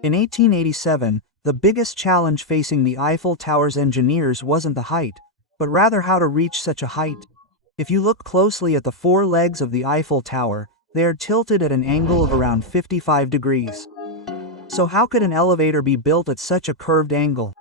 In 1887, the biggest challenge facing the Eiffel Tower's engineers wasn't the height, but rather how to reach such a height. If you look closely at the four legs of the Eiffel Tower, they are tilted at an angle of around 55 degrees. So how could an elevator be built at such a curved angle?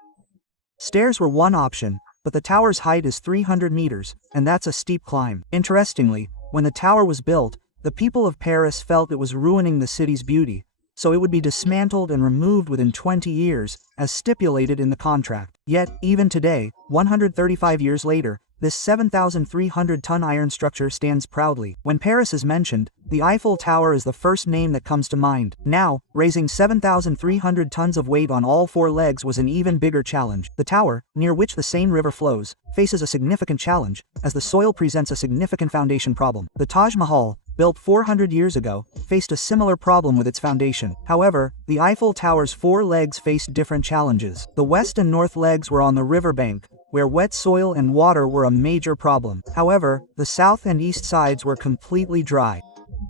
Stairs were one option, but the tower's height is 300 meters, and that's a steep climb. Interestingly, when the tower was built, the people of Paris felt it was ruining the city's beauty, so it would be dismantled and removed within 20 years, as stipulated in the contract. Yet, even today, 135 years later, this 7,300-ton iron structure stands proudly. When Paris is mentioned, the Eiffel Tower is the first name that comes to mind. Now, raising 7,300 tons of weight on all four legs was an even bigger challenge. The tower, near which the Seine River flows, faces a significant challenge, as the soil presents a significant foundation problem. The Taj Mahal, built 400 years ago, faced a similar problem with its foundation. However, the Eiffel Tower's four legs faced different challenges. The west and north legs were on the riverbank, where wet soil and water were a major problem. However, the south and east sides were completely dry.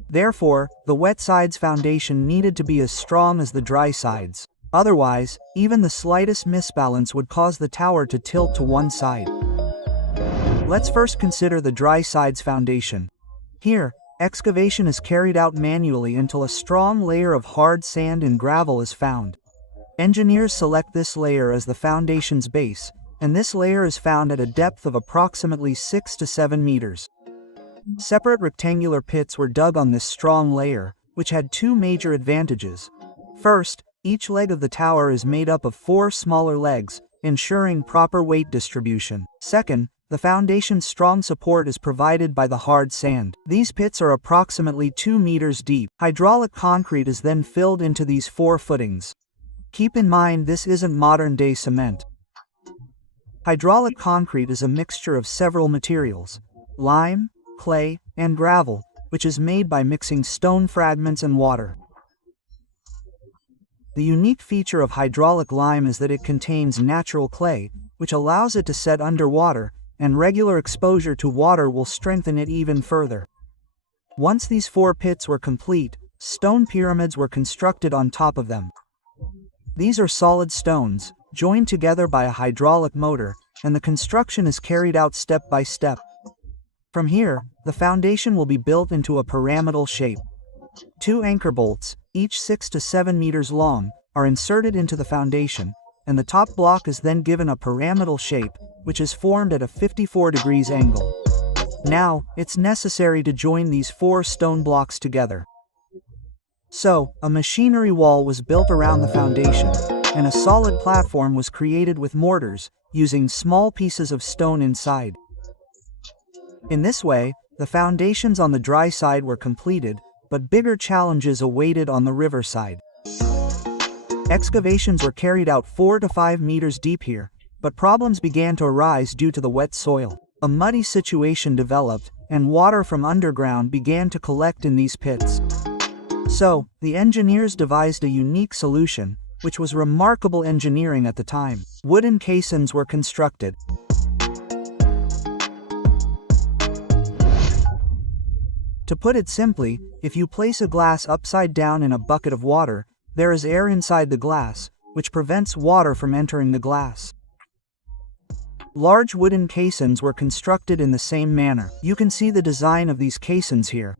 Therefore, the wet side's foundation needed to be as strong as the dry sides. Otherwise, even the slightest misbalance would cause the tower to tilt to one side. Let's first consider the dry side's foundation. Here, excavation is carried out manually until a strong layer of hard sand and gravel is found. Engineers select this layer as the foundation's base, and this layer is found at a depth of approximately 6 to 7 meters. Separate rectangular pits were dug on this strong layer, which had two major advantages. First, each leg of the tower is made up of four smaller legs, ensuring proper weight distribution. Second, the foundation's strong support is provided by the hard sand. These pits are approximately 2 meters deep. Hydraulic concrete is then filled into these four footings. Keep in mind this isn't modern-day cement. Hydraulic concrete is a mixture of several materials: lime, clay, and gravel, which is made by mixing stone fragments and water. The unique feature of hydraulic lime is that it contains natural clay, which allows it to set underwater, and regular exposure to water will strengthen it even further. Once these four pits were complete, stone pyramids were constructed on top of them. These are solid stones, joined together by a hydraulic motor, and the construction is carried out step by step. From here, the foundation will be built into a pyramidal shape. Two anchor bolts, each 6 to 7 meters long, are inserted into the foundation, and the top block is then given a pyramidal shape, which is formed at a 54 degrees angle. Now, it's necessary to join these four stone blocks together. So, a machinery wall was built around the foundation, and a solid platform was created with mortars, using small pieces of stone inside. In this way, the foundations on the dry side were completed, but bigger challenges awaited on the river side. Excavations were carried out 4 to 5 meters deep here, but problems began to arise due to the wet soil. A muddy situation developed, and water from underground began to collect in these pits. So, the engineers devised a unique solution, which was remarkable engineering at the time. Wooden caissons were constructed. To put it simply, if you place a glass upside down in a bucket of water, there is air inside the glass, which prevents water from entering the glass. Large wooden caissons were constructed in the same manner. You can see the design of these caissons here.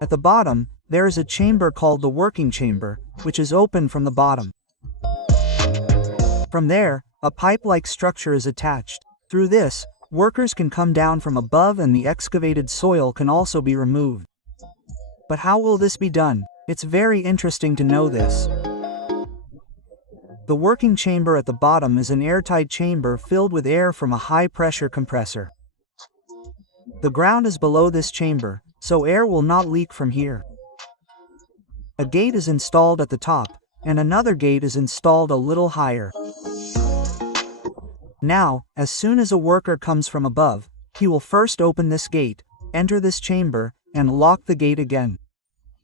At the bottom, there is a chamber called the working chamber, which is open from the bottom. From there, a pipe-like structure is attached. Through this, workers can come down from above and the excavated soil can also be removed. But how will this be done? It's very interesting to know this. The working chamber at the bottom is an airtight chamber filled with air from a high-pressure compressor. The ground is below this chamber, so air will not leak from here. A gate is installed at the top, and another gate is installed a little higher. Now, as soon as a worker comes from above, he will first open this gate, enter this chamber, and lock the gate again.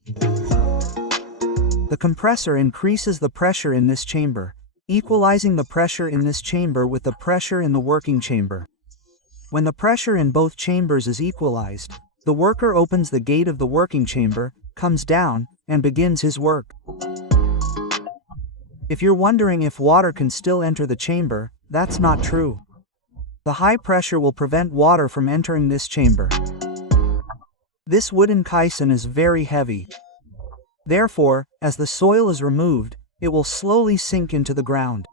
The compressor increases the pressure in this chamber, equalizing the pressure in this chamber with the pressure in the working chamber. When the pressure in both chambers is equalized, the worker opens the gate of the working chamber, comes down, and begins his work. If you're wondering if water can still enter the chamber, that's not true. The high pressure will prevent water from entering this chamber. This wooden caisson is very heavy. Therefore, as the soil is removed, it will slowly sink into the ground.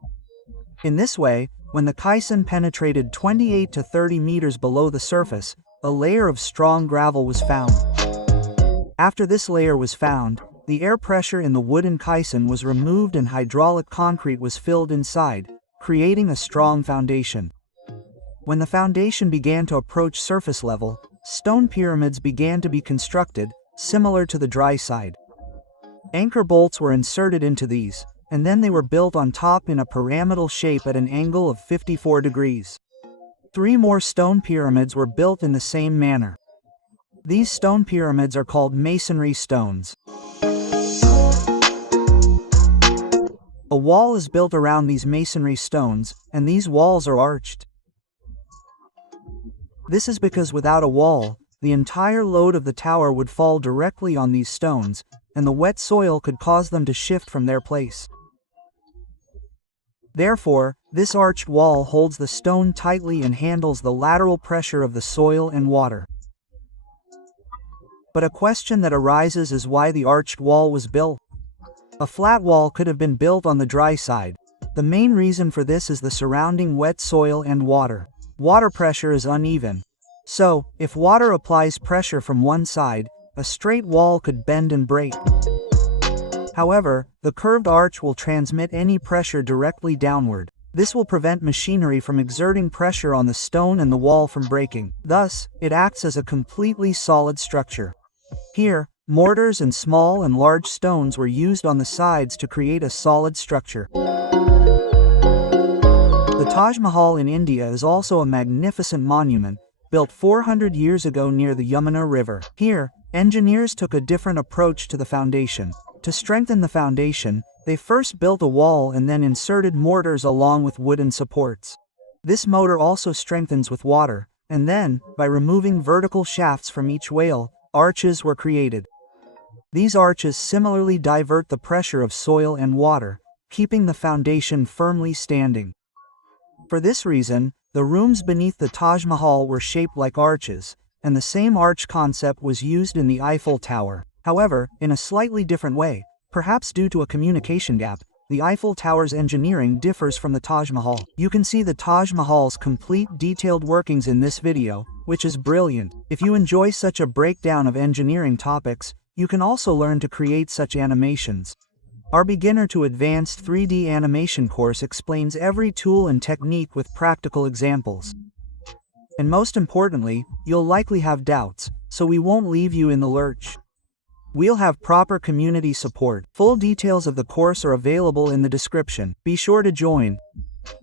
In this way, when the caisson penetrated 28 to 30 meters below the surface, a layer of strong gravel was found. After this layer was found, the air pressure in the wooden caisson was removed and hydraulic concrete was filled inside, creating a strong foundation. When the foundation began to approach surface level, stone pyramids began to be constructed, similar to the dry side. Anchor bolts were inserted into these, and then they were built on top in a pyramidal shape at an angle of 54 degrees. 3 more stone pyramids were built in the same manner. These stone pyramids are called masonry stones. A wall is built around these masonry stones, and these walls are arched. This is because without a wall, the entire load of the tower would fall directly on these stones, and the wet soil could cause them to shift from their place. Therefore, this arched wall holds the stone tightly and handles the lateral pressure of the soil and water. But a question that arises is why the arched wall was built. A flat wall could have been built on the dry side. The main reason for this is the surrounding wet soil and water. Water pressure is uneven. So, if water applies pressure from one side, a straight wall could bend and break. However, the curved arch will transmit any pressure directly downward. This will prevent machinery from exerting pressure on the stone and the wall from breaking. Thus, it acts as a completely solid structure. Here, mortars and small and large stones were used on the sides to create a solid structure. The Taj Mahal in India is also a magnificent monument, built 400 years ago near the Yamuna River. Here, engineers took a different approach to the foundation. To strengthen the foundation, they first built a wall and then inserted mortars along with wooden supports. This motor also strengthens with water, and then, by removing vertical shafts from each wale, arches were created. These arches similarly divert the pressure of soil and water, keeping the foundation firmly standing. For this reason, the rooms beneath the Taj Mahal were shaped like arches, and the same arch concept was used in the Eiffel Tower. However, in a slightly different way, perhaps due to a communication gap, the Eiffel Tower's engineering differs from the Taj Mahal. You can see the Taj Mahal's complete detailed workings in this video, which is brilliant. If you enjoy such a breakdown of engineering topics, you can also learn to create such animations. Our beginner to advanced 3D animation course explains every tool and technique with practical examples. And most importantly, you'll likely have doubts, so we won't leave you in the lurch. We'll have proper community support. Full details of the course are available in the description. Be sure to join.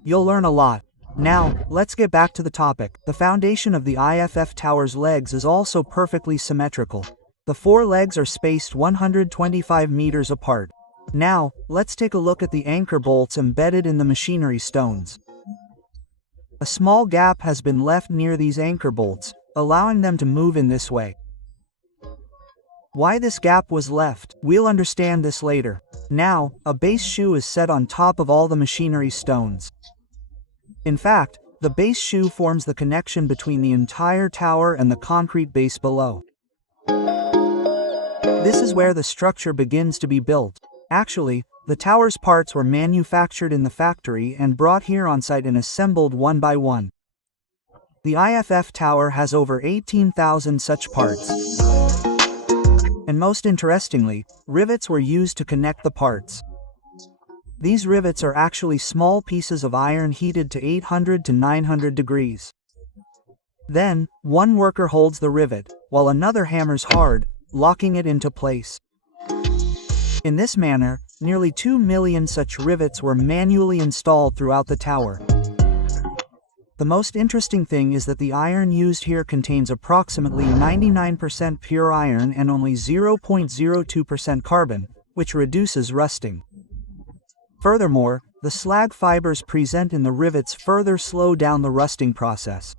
You'll learn a lot. Now, let's get back to the topic. The foundation of the Eiffel Tower's legs is also perfectly symmetrical. The 4 legs are spaced 125 meters apart. Now, let's take a look at the anchor bolts embedded in the machinery stones. A small gap has been left near these anchor bolts, allowing them to move in this way. Why this gap was left, we'll understand this later. Now, a base shoe is set on top of all the machinery stones. In fact, the base shoe forms the connection between the entire tower and the concrete base below. This is where the structure begins to be built. Actually, the tower's parts were manufactured in the factory and brought here on site and assembled one by one. The Eiffel Tower has over 18,000 such parts. And most interestingly, rivets were used to connect the parts. These rivets are actually small pieces of iron heated to 800 to 900 degrees. Then, one worker holds the rivet, while another hammers hard, locking it into place. In this manner, nearly 2 million such rivets were manually installed throughout the tower. The most interesting thing is that the iron used here contains approximately 99% pure iron and only 0.02% carbon, which reduces rusting. Furthermore, the slag fibers present in the rivets further slow down the rusting process.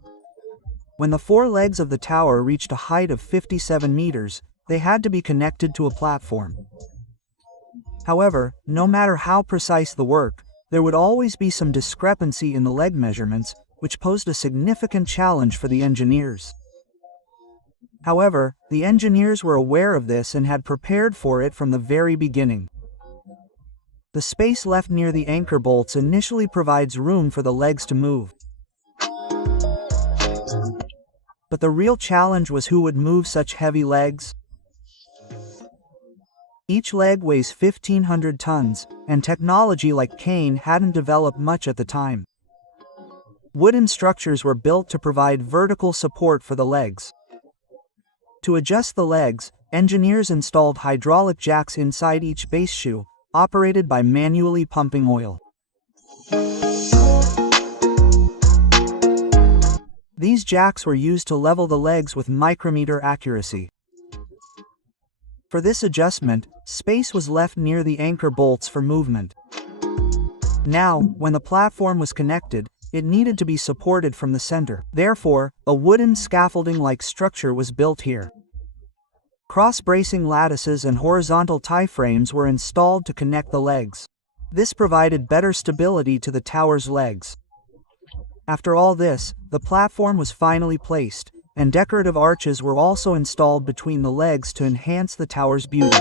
When the 4 legs of the tower reached a height of 57 meters, they had to be connected to a platform. However, no matter how precise the work, there would always be some discrepancy in the leg measurements, which posed a significant challenge for the engineers. However, the engineers were aware of this and had prepared for it from the very beginning. The space left near the anchor bolts initially provides room for the legs to move. But the real challenge was who would move such heavy legs. Each leg weighs 1,500 tons, and technology like cane hadn't developed much at the time. Wooden structures were built to provide vertical support for the legs. To adjust the legs, engineers installed hydraulic jacks inside each base shoe, operated by manually pumping oil. These jacks were used to level the legs with micrometer accuracy. For this adjustment, space was left near the anchor bolts for movement. Now, when the platform was connected, it needed to be supported from the center. Therefore, a wooden scaffolding-like structure was built here. Cross-bracing lattices and horizontal tie frames were installed to connect the legs. This provided better stability to the tower's legs. After all this, the platform was finally placed, and decorative arches were also installed between the legs to enhance the tower's beauty.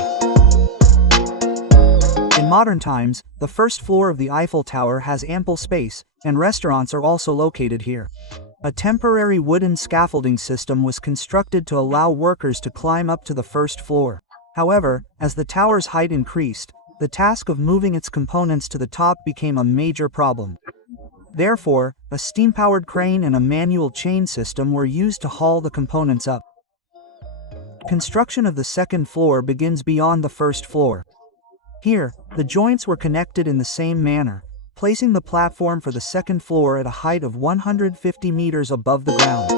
In modern times, the first floor of the Eiffel Tower has ample space, and restaurants are also located here. A temporary wooden scaffolding system was constructed to allow workers to climb up to the first floor. However, as the tower's height increased, the task of moving its components to the top became a major problem. Therefore, a steam-powered crane and a manual chain system were used to haul the components up. Construction of the second floor begins beyond the first floor. Here, the joints were connected in the same manner, placing the platform for the second floor at a height of 150 meters above the ground.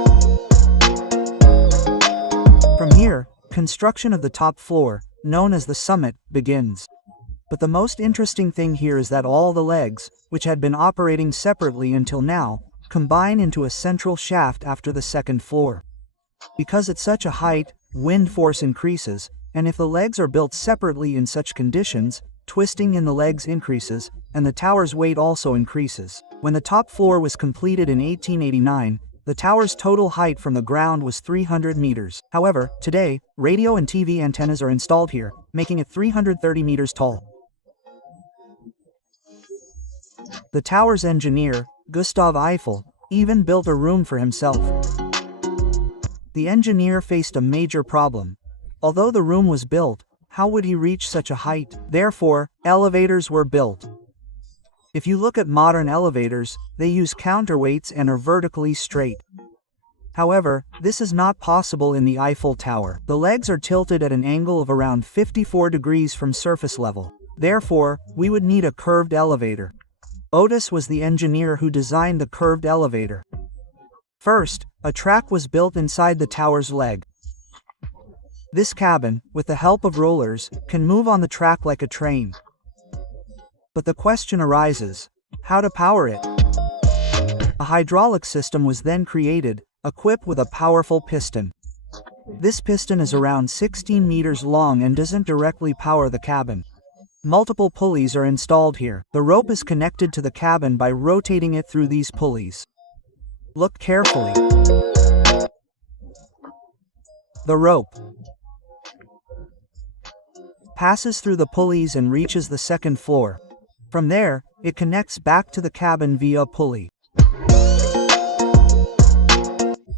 From here, construction of the top floor, known as the summit, begins. But the most interesting thing here is that all the legs, which had been operating separately until now, combine into a central shaft after the second floor. Because at such a height, wind force increases, and if the legs are built separately in such conditions, twisting in the legs increases, and the tower's weight also increases. When the top floor was completed in 1889, the tower's total height from the ground was 300 meters. However, today, radio and TV antennas are installed here, making it 330 meters tall. The tower's engineer, Gustav Eiffel, even built a room for himself. The engineer faced a major problem. Although the room was built, how would he reach such a height? Therefore, elevators were built. If you look at modern elevators, they use counterweights and are vertically straight. However, this is not possible in the Eiffel Tower. The legs are tilted at an angle of around 54 degrees from surface level. Therefore, we would need a curved elevator. Otis was the engineer who designed the curved elevator. First, a track was built inside the tower's leg. This cabin, with the help of rollers, can move on the track like a train. But the question arises, how to power it? A hydraulic system was then created, equipped with a powerful piston. This piston is around 16 meters long and doesn't directly power the cabin. Multiple pulleys are installed here. The rope is connected to the cabin by rotating it through these pulleys. Look carefully. The rope passes through the pulleys and reaches the second floor. From there, it connects back to the cabin via a pulley.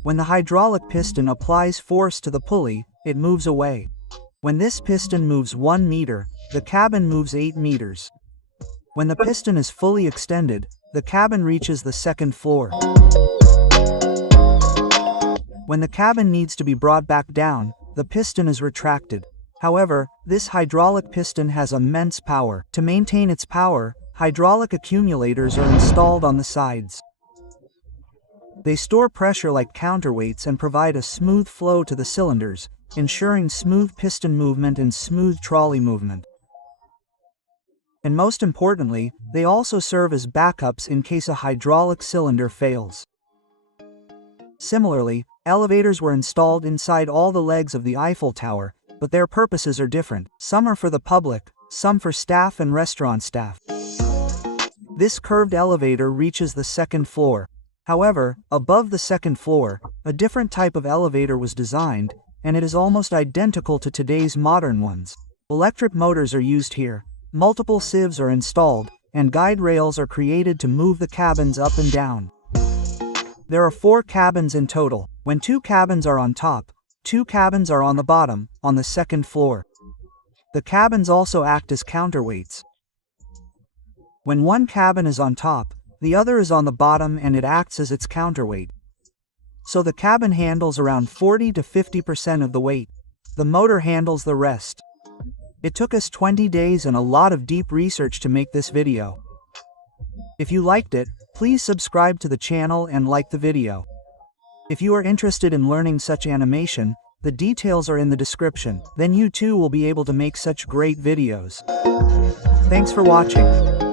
When the hydraulic piston applies force to the pulley, it moves away. When this piston moves 1 meter, the cabin moves 8 meters. When the piston is fully extended, the cabin reaches the second floor. When the cabin needs to be brought back down, the piston is retracted. However, this hydraulic piston has immense power. To maintain its power, hydraulic accumulators are installed on the sides. They store pressure like counterweights and provide a smooth flow to the cylinders, ensuring smooth piston movement and smooth trolley movement. And most importantly, they also serve as backups in case a hydraulic cylinder fails. Similarly, elevators were installed inside all the legs of the Eiffel Tower, but their purposes are different. Some are for the public, some for staff and restaurant staff. This curved elevator reaches the second floor. However, above the second floor, a different type of elevator was designed, and it is almost identical to today's modern ones. Electric motors are used here, multiple sieves are installed, and guide rails are created to move the cabins up and down. There are 4 cabins in total. When 2 cabins are on top, 2 cabins are on the bottom, on the second floor. The cabins also act as counterweights. When one cabin is on top, the other is on the bottom and it acts as its counterweight. So the cabin handles around 40 to 50% of the weight. The motor handles the rest. It took us 20 days and a lot of deep research to make this video. If you liked it, please subscribe to the channel and like the video. If you are interested in learning such animation, the details are in the description. Then you too will be able to make such great videos. Thanks for watching.